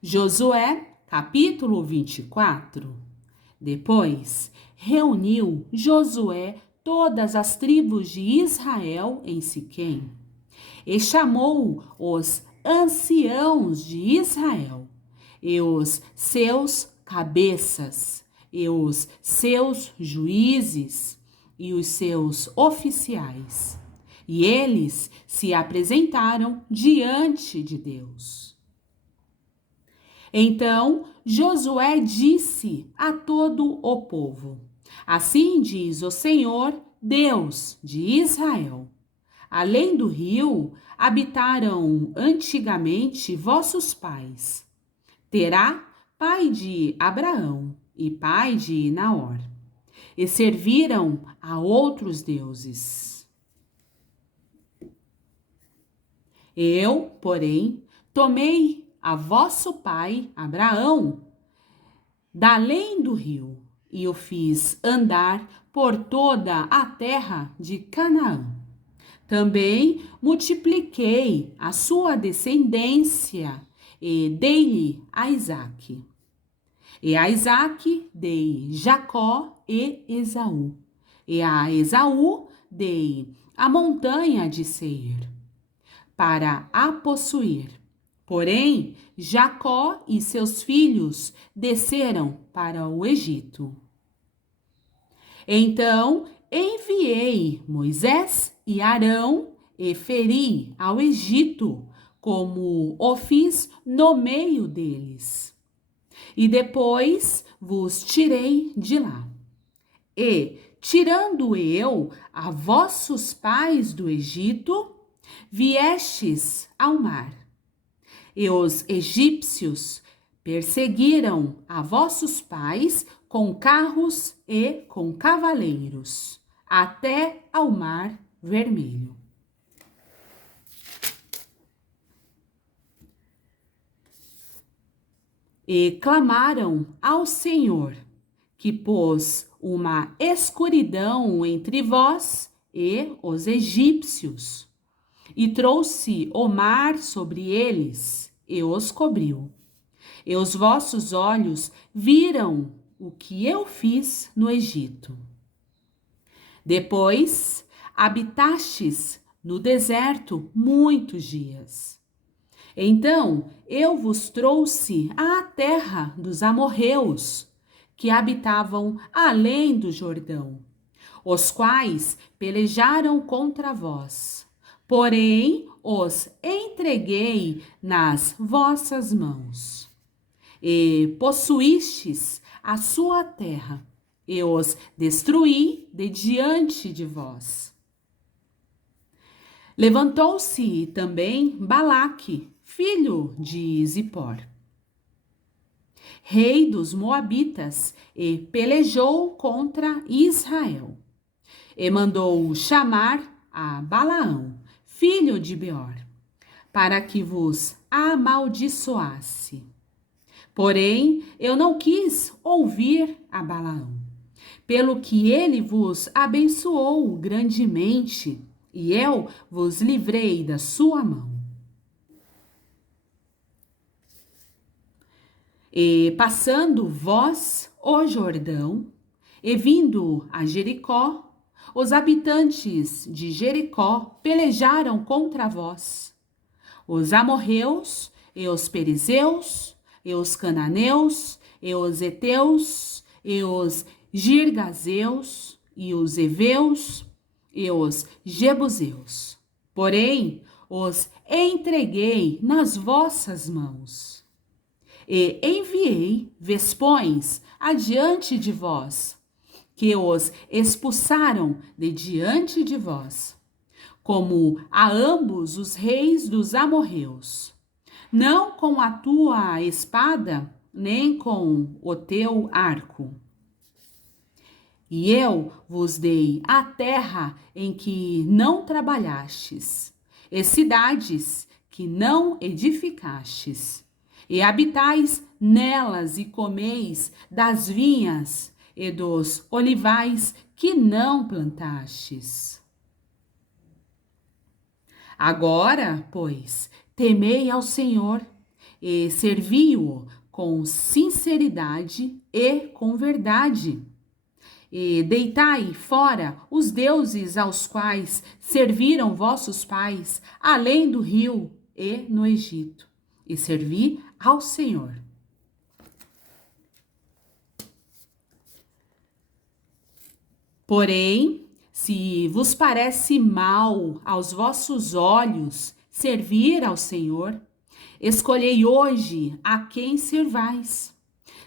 Josué, capítulo 24. Depois, reuniu Josué todas as tribos de Israel em Siquém e chamou os anciãos de Israel e os seus cabeças e os seus juízes e os seus oficiais. E eles se apresentaram diante de Deus. Então Josué disse a todo o povo: Assim diz o Senhor, Deus de Israel: Além do rio habitaram antigamente vossos pais. Terá, pai de Abraão e pai de Naor, e serviram a outros deuses. Eu, porém, tomei a vosso pai Abraão da além do rio e o fiz andar por toda a terra de Canaã. Também multipliquei a sua descendência e dei-lhe a Isaque. E a Isaque dei Jacó e Esaú. E a Esaú dei a montanha de Seir para a possuir. Porém, Jacó e seus filhos desceram para o Egito. Então enviei Moisés e Arão e feri ao Egito, como o fiz no meio deles. E depois vos tirei de lá. E, tirando eu a vossos pais do Egito, viestes ao mar. E os egípcios perseguiram a vossos pais com carros e com cavaleiros, até ao mar Vermelho. E clamaram ao Senhor, que pôs uma escuridão entre vós e os egípcios, e trouxe o mar sobre eles, e os cobriu. E os vossos olhos viram o que eu fiz no Egito. Depois habitastes no deserto muitos dias. Então eu vos trouxe à terra dos amorreus, que habitavam além do Jordão, os quais pelejaram contra vós. Porém, os entreguei nas vossas mãos. E possuístes a sua terra, e os destruí de diante de vós. Levantou-se também Balaque, filho de Zippor, rei dos Moabitas, e pelejou contra Israel. E mandou chamar a Balaão, filho de Beor, para que vos amaldiçoasse. Porém, eu não quis ouvir a Balaão, pelo que ele vos abençoou grandemente, e eu vos livrei da sua mão. E passando vós o Jordão, e vindo a Jericó, os habitantes de Jericó pelejaram contra vós. Os amorreus, e os perizeus, e os cananeus, e os heteus, e os girgazeus, e os heveus, e os jebuseus. Porém, os entreguei nas vossas mãos. E enviei vespões adiante de vós, que os expulsaram de diante de vós, como a ambos os reis dos amorreus, não com a tua espada, nem com o teu arco. E eu vos dei a terra em que não trabalhastes, e cidades que não edificastes, e habitais nelas e comeis das vinhas e dos olivais que não plantastes. Agora, pois, temei ao Senhor e servi-o com sinceridade e com verdade. E deitai fora os deuses aos quais serviram vossos pais, além do rio e no Egito, e servi ao Senhor. Porém, se vos parece mal aos vossos olhos servir ao Senhor, escolhei hoje a quem servais.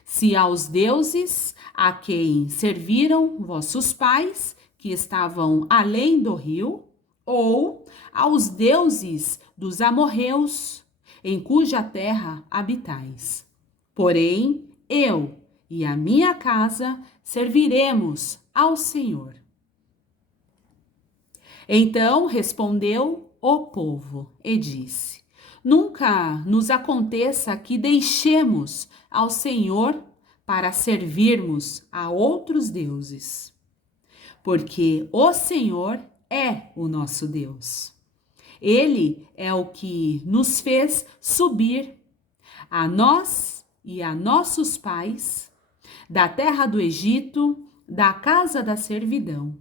Se aos deuses a quem serviram vossos pais, que estavam além do rio, ou aos deuses dos amorreus, em cuja terra habitais. Porém, eu e a minha casa serviremos ao Senhor. Então respondeu o povo e disse: Nunca nos aconteça que deixemos ao Senhor para servirmos a outros deuses, porque o Senhor é o nosso Deus. Ele é o que nos fez subir, a nós e a nossos pais, da terra do Egito, da casa da servidão.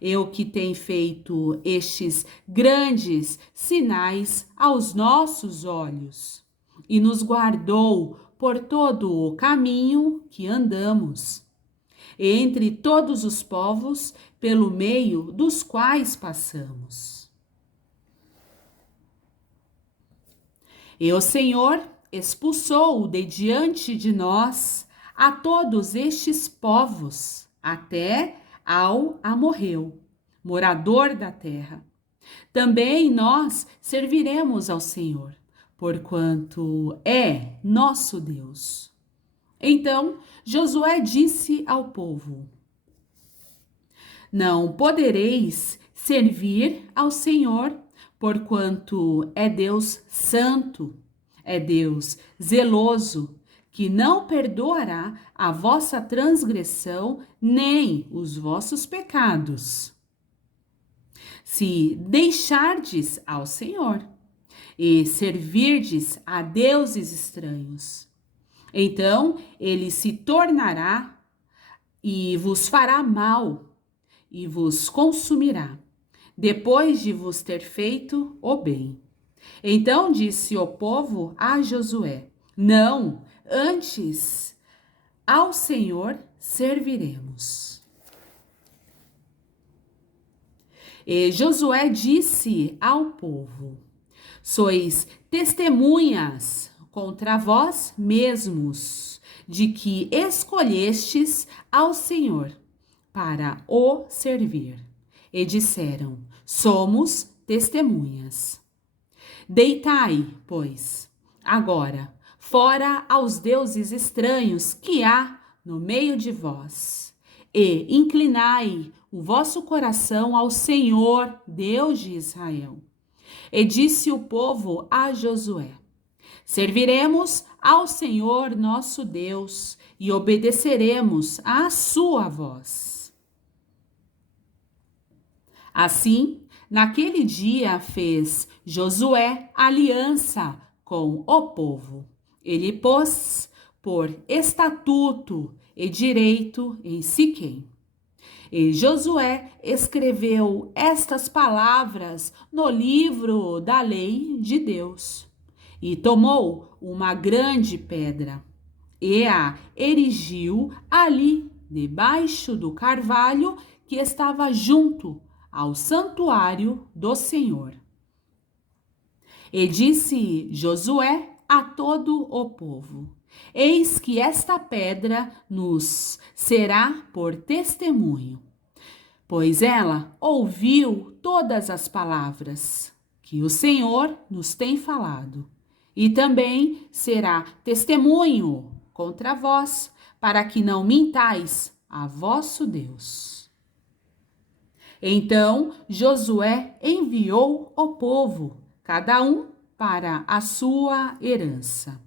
Eu que tem feito estes grandes sinais aos nossos olhos e nos guardou por todo o caminho que andamos, entre todos os povos pelo meio dos quais passamos. E o Senhor expulsou de diante de nós a todos estes povos, até ao amorreu, morador da terra. Também nós serviremos ao Senhor, porquanto é nosso Deus. Então Josué disse ao povo: Não podereis servir ao Senhor, porquanto é Deus santo, é Deus zeloso, que não perdoará a vossa transgressão nem os vossos pecados. Se deixardes ao Senhor e servirdes a deuses estranhos, então ele se tornará e vos fará mal e vos consumirá, depois de vos ter feito o bem. Então disse o povo a Josué: Não, antes ao Senhor serviremos. E Josué disse ao povo: Sois testemunhas contra vós mesmos de que escolhestes ao Senhor para o servir. E disseram: Somos testemunhas. Deitai, pois, agora fora aos deuses estranhos que há no meio de vós, e inclinai o vosso coração ao Senhor, Deus de Israel. E disse o povo a Josué: Serviremos ao Senhor nosso Deus e obedeceremos à sua voz. Assim, naquele dia fez Josué aliança com o povo. Ele pôs por estatuto e direito em Siquém. E Josué escreveu estas palavras no livro da lei de Deus. E tomou uma grande pedra e a erigiu ali debaixo do carvalho que estava junto ao santuário do Senhor. E disse Josué a todo o povo: Eis que esta pedra nos será por testemunho, pois ela ouviu todas as palavras que o Senhor nos tem falado, e também será testemunho contra vós, para que não mintais a vosso Deus. Então Josué enviou o povo, cada um para a sua herança.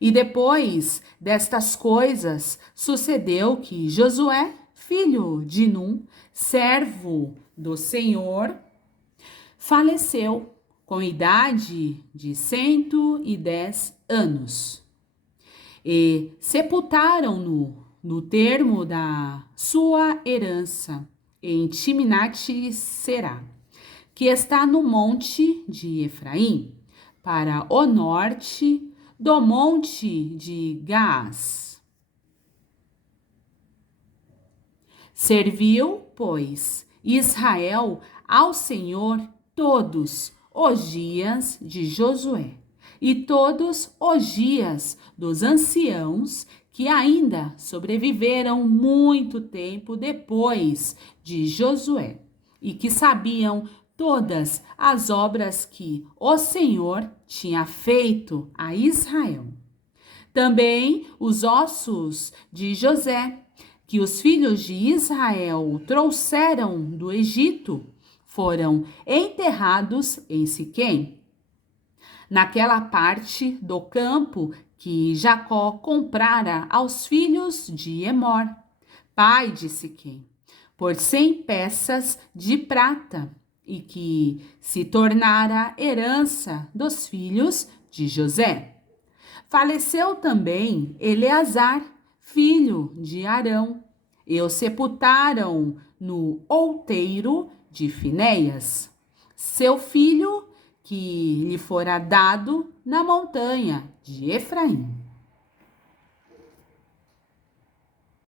E depois destas coisas, sucedeu que Josué, filho de Num, servo do Senhor, faleceu com idade de 110 anos. E sepultaram-no no termo da sua herança, em Timnat-Será, que está no monte de Efraim, para o norte do monte de Gaás. Serviu, pois, Israel ao Senhor todos os dias de Josué e todos os dias dos anciãos que ainda sobreviveram muito tempo depois de Josué e que sabiam todas as obras que o Senhor tinha feito a Israel. Também os ossos de José, que os filhos de Israel trouxeram do Egito, foram enterrados em Siquém, naquela parte do campo que Jacó comprara aos filhos de Emor, pai de Siquém, por 100 peças de prata, e que se tornara herança dos filhos de José. Faleceu também Eleazar, filho de Arão, e o sepultaram no outeiro de Finéias, seu filho, que lhe fora dado na montanha de Efraim.